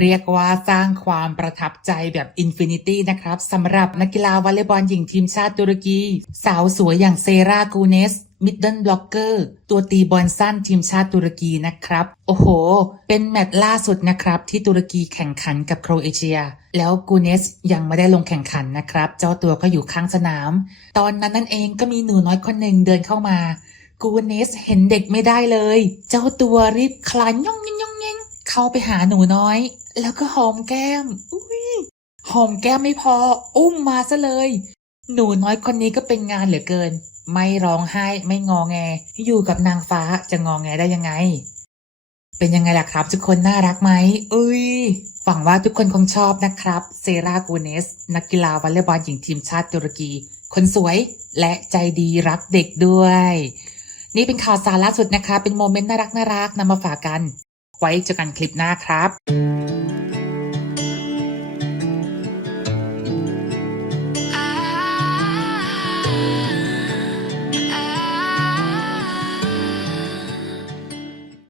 เรียกว่าสร้างความประทับใจแบบอินฟินิตี้นะครับสำหรับนักกีฬาวอลเลย์บอลหญิงทีมชาติตุรกี สาวสวยอย่างเซรากูเนสมิดเดิลบล็อกเกอร์ตัวตีบอลสั้นทีมชาติตุรกีนะครับ โอ้โห เป็นแมตช์ล่าสุดนะครับ ที่ตุรกีแข่งขันกับโครเอเชีย แล้วกูเนสยังไม่ได้ลงแข่งขันนะครับ เจ้าตัวก็อยู่ข้างสนาม ตอนนั้นนั่นเองก็มีหนูน้อยคนหนึ่งเดินเข้ามา กูเนสเห็นเด็กไม่ได้เลย เจ้าตัวรีบคลานย่อง เข้าไปหาหนูน้อย แล้วก็หอมแก้ม อุ้ยหอมแก้มไม่พอ อุ้มมาซะเลย หนูน้อยคนนี้ก็เป็นงานเหลือเกิน ไม่ร้องไห้ไม่งอแง อยู่กับนางฟ้าจะงอแงได้ยังไง เป็นยังไงล่ะครับ ทุกคนน่ารักไหมอุ้ยหวังว่าทุกคนคงชอบนะครับ เซรากูเนส นักกีฬาวอลเลย์บอลหญิงทีมชาติตุรกี คนสวยและใจดีรักเด็กด้วย นี่เป็นข่าวสารล่าสุดนะคะ เป็นโมเมนต์น่ารักน่ารักนำมาฝากกัน ไว้เจอกันคลิปหน้าครับ